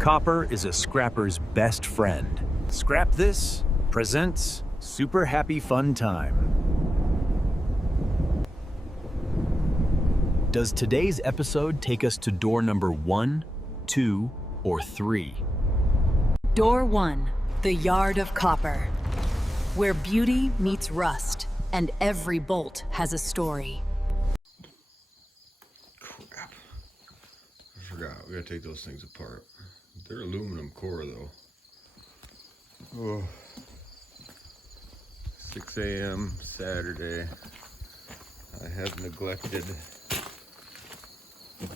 Copper is a scrapper's best friend. Scrap This presents Super Happy Fun Time. Does today's episode take us to door number 1, 2, or 3? Door 1, the Yard of Copper, where beauty meets rust, and every bolt has a story. Crap. I forgot. We gotta take those things apart. They're aluminum core though. Oh. 6 a.m. Saturday. I have neglected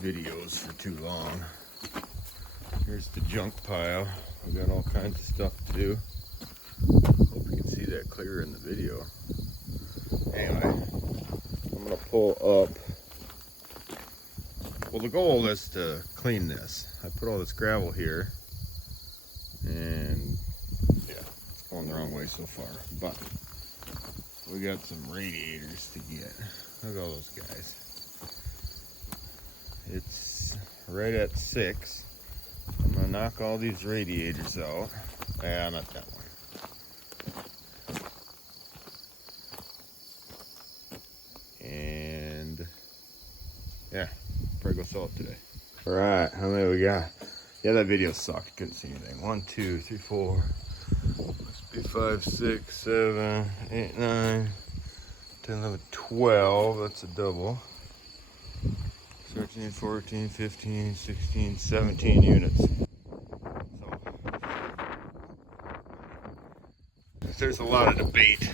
videos for too long. Here's the junk pile. We got all kinds of stuff to do. Hope you can see that clear in the video. Anyway, I'm gonna pull up. Well, the goal is to clean this. I put all this gravel here, and yeah, it's going the wrong way so far. But we got some radiators to get. Look at all those guys. It's right at 6. I'm gonna knock all these radiators out. Yeah, not that one. And yeah, probably go sell it today. All right, how many we got? Yeah, that video sucked. Couldn't see anything. 1, 2, 3, 4. Must be 5, 6, 7, 8, 9, 10, 11, 12. That's a double. 13, 14, 15, 16, 17 units. So there's a lot of debate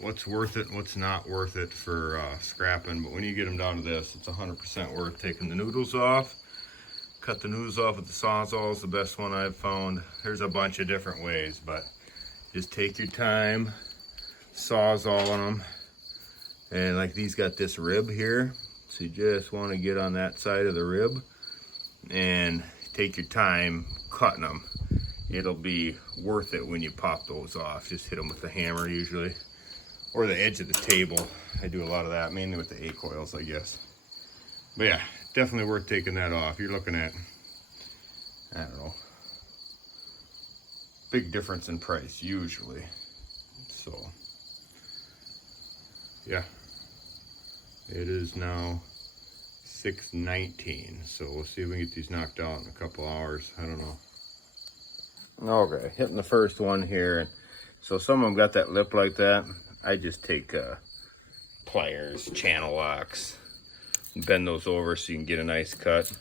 what's worth it and what's not worth it for scrapping, but when you get them down to this, it's 100% worth taking the noodles off. Cut the noodles off with the Sawzall is the best one I've found. There's a bunch of different ways, but just take your time Sawzalling them. And like these got this rib here, so you just want to get on that side of the rib and take your time cutting them. It'll be worth it when you pop those off. Just hit them with the hammer usually, or the edge of the table. I do a lot of that, mainly with the coils, I guess. But yeah, definitely worth taking that off. You're looking at, I don't know, big difference in price usually. So yeah, it is now 6:19, so we'll see if we can get these knocked out in a couple hours. I don't know. Okay, hitting the first one here. And so some of them got that lip like that. I just take pliers, channel locks, bend those over so you can get a nice cut.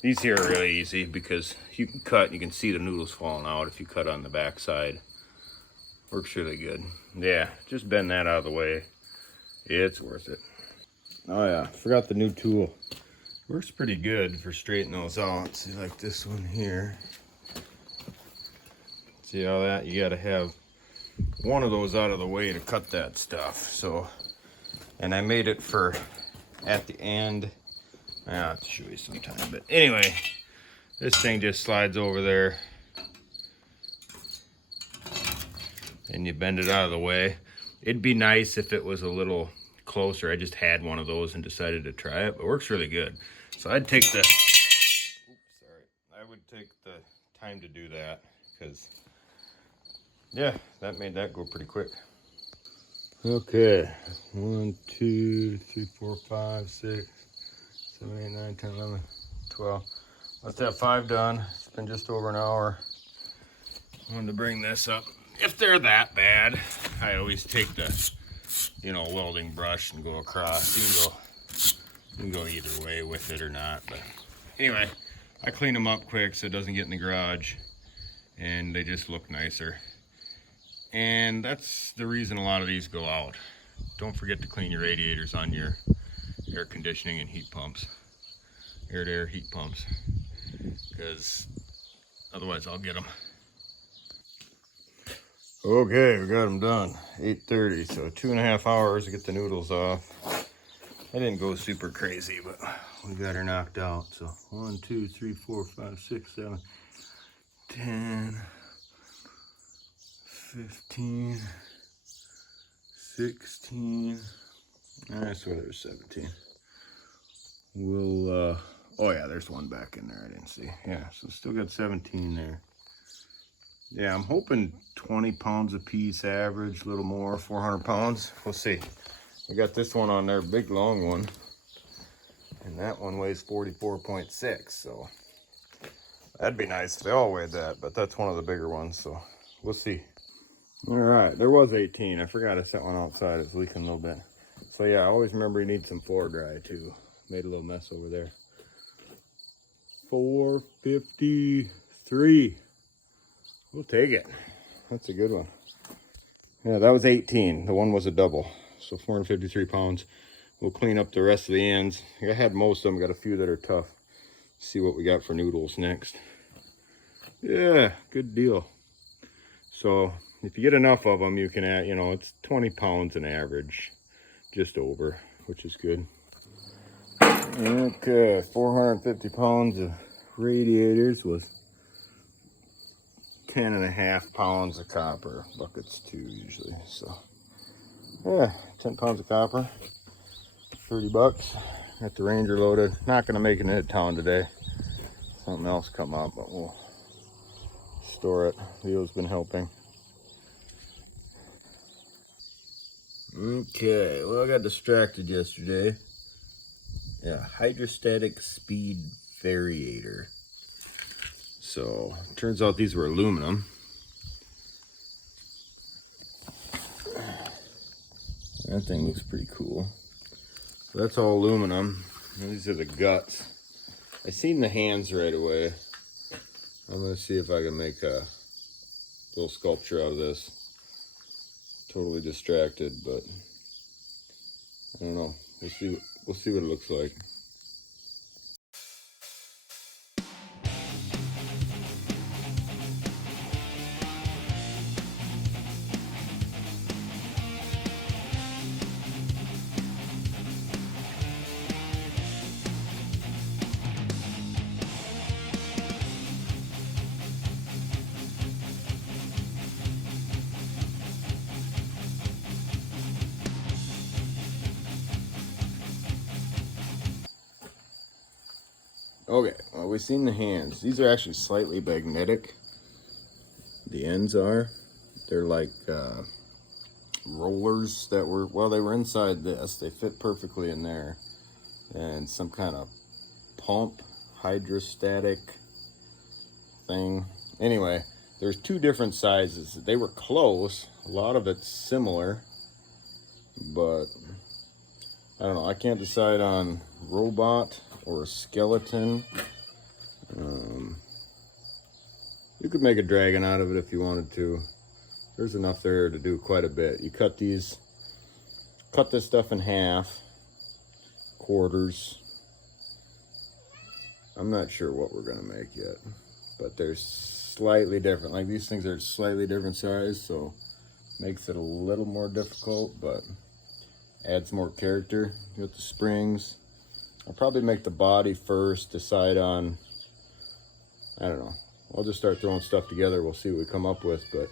These here are really easy because you can cut, you can see the noodles falling out if you cut on the back side. Works really good. Yeah, just bend that out of the way. It's worth it. Oh yeah, forgot the new tool. Works pretty good for straightening those out. See, like this one here. See how that, you gotta have one of those out of the way to cut that stuff. So, and I made it for at the end. I'll have to show you sometime, but anyway, this thing just slides over there and you bend it out of the way. It'd be nice if it was a little closer. I just had one of those and decided to try it, but it works really good. So I'd take the, I would take the time to do that because yeah, that made that go pretty quick. Okay, 1, 2, 3, 4, 5, 6, 7, 8, 9, 10, 11, 12. Let's have 5 done. It's been just over an hour. I wanted to bring this up. If they're that bad, I always take the, welding brush and go across. You can go either way with it or not. But anyway, I clean them up quick so it doesn't get in the garage, and they just look nicer. And that's the reason a lot of these go out. Don't forget to clean your radiators on your air conditioning and heat pumps, air-to-air heat pumps, because otherwise I'll get them. Okay, we got them done. 8:30, so 2.5 hours to get the noodles off. I didn't go super crazy, but we got her knocked out. So 1, 2, 3, 4, 5, 6, 7, 10, 15, 16, I swear there's 17. We'll Oh yeah, there's one back in there I didn't see. Yeah, so still got 17 there. Yeah, I'm hoping 20 pounds a piece average, a little more, 400 pounds. We'll see. We got this one on there, big long one. And that one weighs 44.6, so that'd be nice if they all weighed that, but that's one of the bigger ones, so we'll see. All right, there was 18. I forgot I set one outside. It's leaking a little bit. So yeah, I always remember you need some floor dry too. Made a little mess over there. 453. We'll take it. That's a good one. Yeah, that was 18. The one was a double. So 453 pounds. We'll clean up the rest of the ends. I had most of them, got a few that are tough. See what we got for noodles next. Yeah, good deal. So if you get enough of them, you can add, you know, it's 20 pounds an average, just over, which is good. Okay, 450 pounds of radiators with 10.5 pounds of copper. Buckets 2 usually. So yeah, 10 pounds of copper, 30 bucks. Got the Ranger loaded. Not gonna make it into town today. Something else come up, but we'll store it. Leo's been helping. Okay, well, I got distracted yesterday. Yeah, hydrostatic speed variator. So turns out these were aluminum. That thing looks pretty cool. So that's all aluminum. And these are the guts. I seen the hands right away. I'm gonna see if I can make a little sculpture out of this. Totally distracted, but I don't know. We'll see. We'll see what it looks like. Okay, well, we've seen the hands. These are actually slightly magnetic. The ends are. They're like rollers that were, well, they were inside this. They fit perfectly in there. And some kind of pump, hydrostatic thing. Anyway, there's 2 different sizes. They were close. A lot of it's similar. But I don't know. I can't decide on robot or a skeleton. You could make a dragon out of it if you wanted to. There's enough there to do quite a bit. You cut this stuff in half, quarters. I'm not sure what we're gonna make yet, but they're slightly different. Like these things are slightly different size, so makes it a little more difficult, but adds more character with the springs. I'll probably make the body first, decide on, I don't know. I'll just start throwing stuff together. We'll see what we come up with, but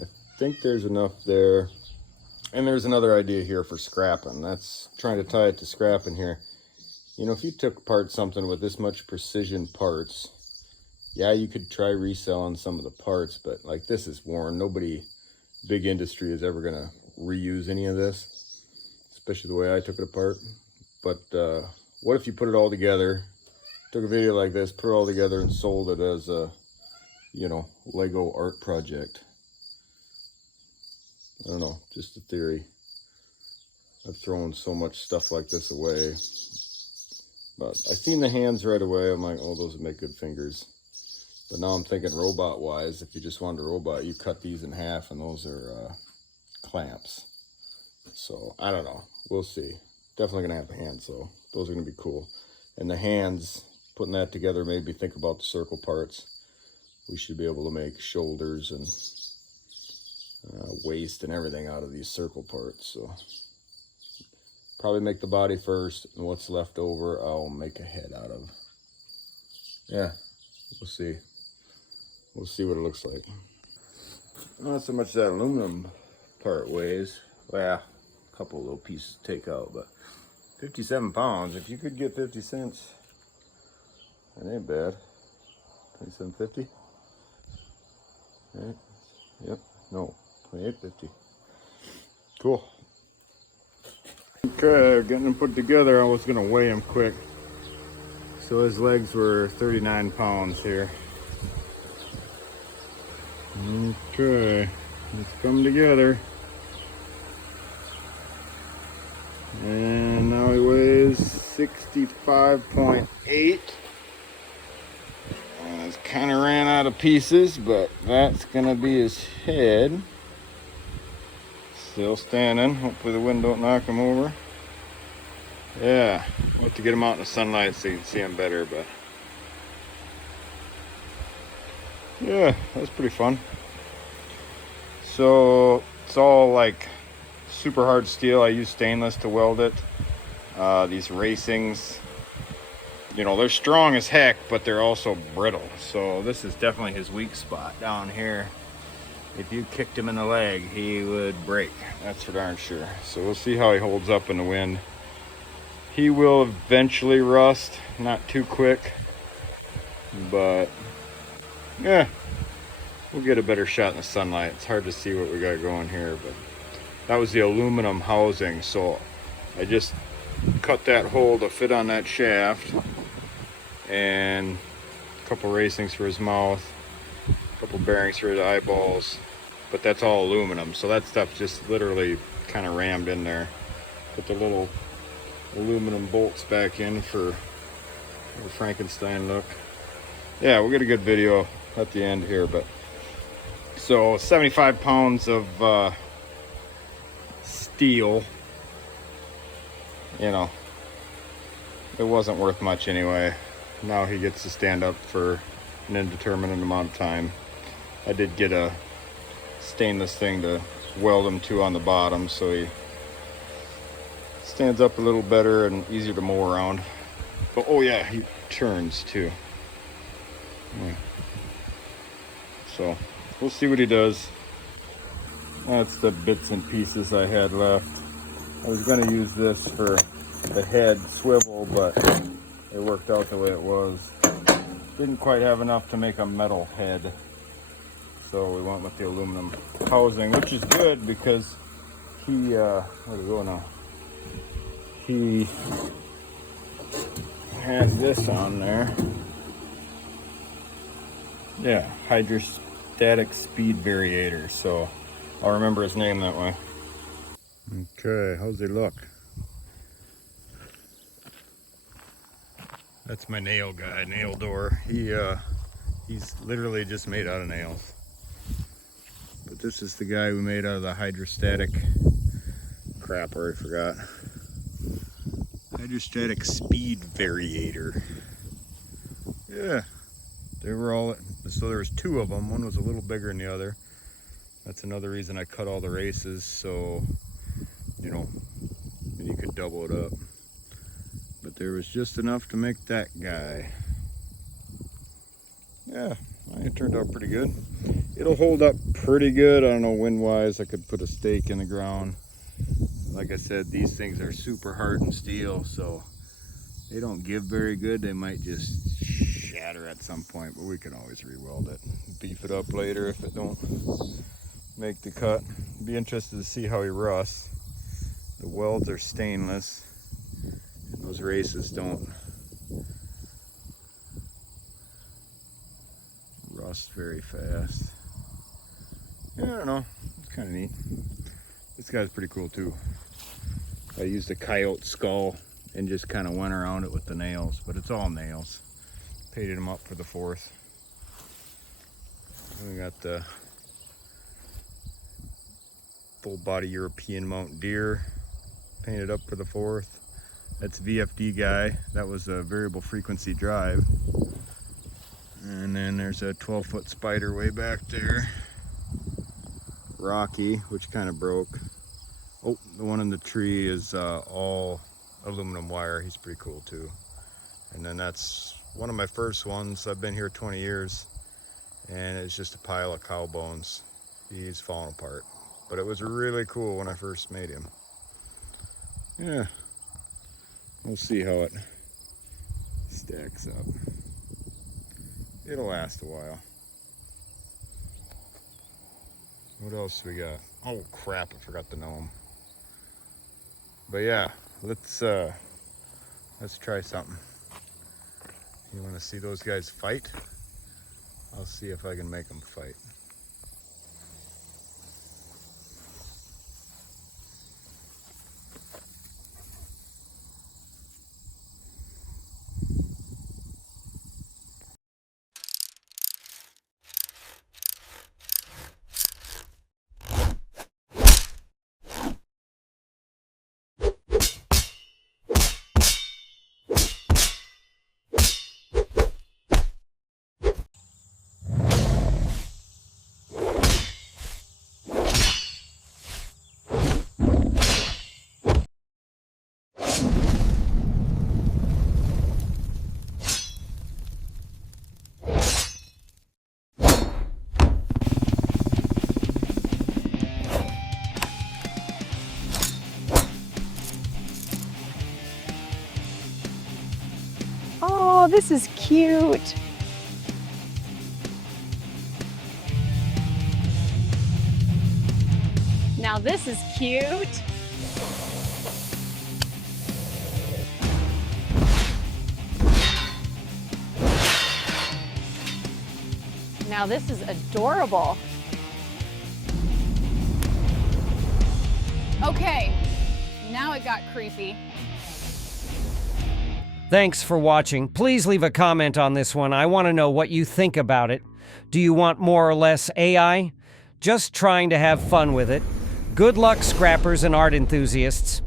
I think there's enough there. And there's another idea here for scrapping. That's trying to tie it to scrapping here. You know, if you took apart something with this much precision parts, yeah, you could try reselling some of the parts, but like this is worn. Nobody, big industry, is ever gonna reuse any of this, especially the way I took it apart. But what if you put it all together, took a video like this, put it all together and sold it as a, you know, Lego art project? I don't know, just a theory. I've thrown so much stuff like this away. But I seen the hands right away. I'm like, oh, those would make good fingers. But now I'm thinking robot-wise, if you just wanted a robot, you cut these in half and those are clamps. So, I don't know. We'll see. Definitely going to have hands, so those are going to be cool. And the hands, putting that together made me think about the circle parts. We should be able to make shoulders and waist and everything out of these circle parts. So probably make the body first, and what's left over I'll make a head out of. Yeah, we'll see. We'll see what it looks like. Not so much that aluminum part weighs. Well, a couple little pieces to take out, but 57 pounds. If you could get 50 cents, that ain't bad. 27.50. Right. Yep. No. 28.50. Cool. Okay, getting them put together. I was gonna weigh him quick. So his legs were 39 pounds here. Okay, let's come together. And now he weighs 65.8. It's kind of ran out of pieces, but that's gonna be his head. Still standing. Hopefully the wind don't knock him over. Yeah, we'll have to get him out in the sunlight so you can see him better, but yeah, that's pretty fun. So it's all like super hard steel. I use stainless to weld it. These racings, you know, they're strong as heck, but they're also brittle. So this is definitely his weak spot down here. If you kicked him in the leg, he would break. That's for darn sure. So we'll see how he holds up in the wind. He will eventually rust, not too quick, but yeah, we'll get a better shot in the sunlight. It's hard to see what we got going here, but that was the aluminum housing. So I just cut that hole to fit on that shaft, and a couple racings for his mouth, a couple bearings for his eyeballs, but that's all aluminum. So that stuff just literally kind of rammed in there. Put the little aluminum bolts back in for a Frankenstein look. Yeah, we'll get a good video at the end here, but so 75 pounds of steel, you know, it wasn't worth much anyway. Now he gets to stand up for an indeterminate amount of time. I did get a stainless thing to weld him to on the bottom, so he stands up a little better and easier to mow around. But oh yeah, he turns too. Yeah. So we'll see what he does. That's the bits and pieces I had left. I was going to use this for the head swivel, but it worked out the way it was. Didn't quite have enough to make a metal head, so we went with the aluminum housing, which is good because he where do we go now? He has this on there. Yeah, hydrostatic speed variator. So I'll remember his name that way. Okay, how's he look? That's my nail guy, nail door. He's literally just made out of nails. But this is the guy we made out of the hydrostatic crap, or I forgot. Hydrostatic speed variator. Yeah, they were all, so there was two of them. One was a little bigger than the other. That's another reason I cut all the races, so, you know, you could double it up. But there was just enough to make that guy. Yeah, it turned out pretty good. It'll hold up pretty good. I don't know, wind-wise, I could put a stake in the ground. Like I said, these things are super hardened steel, so they don't give very good. They might just shatter at some point, but we can always re-weld it. Beef it up later if it don't make the cut. Be interested to see how he rusts. The welds are stainless. Those races don't rust very fast. Yeah, I don't know. It's kind of neat. This guy's pretty cool too. I used a coyote skull and just kind of went around it with the nails, but it's all nails. Painted him up for the 4th. We got the full body European mount deer painted up for the 4th. That's VFD guy. That was a variable frequency drive. And then there's a 12-foot spider way back there. Rocky, which kind of broke. Oh, the one in the tree is all aluminum wire. He's pretty cool too. And then that's one of my first ones. I've been here 20 years and it's just a pile of cow bones. He's falling apart. But it was really cool when I first made him. Yeah. We'll see how it stacks up. It'll last a while. What else we got? Oh crap, I forgot the gnome. But yeah, let's try something. You want to see those guys fight? I'll see if I can make them fight. Oh, this is cute. Now this is cute. Now this is adorable. Okay, now it got creepy. Thanks for watching. Please leave a comment on this one. I want to know what you think about it. Do you want more or less AI? Just trying to have fun with it. Good luck, scrappers and art enthusiasts.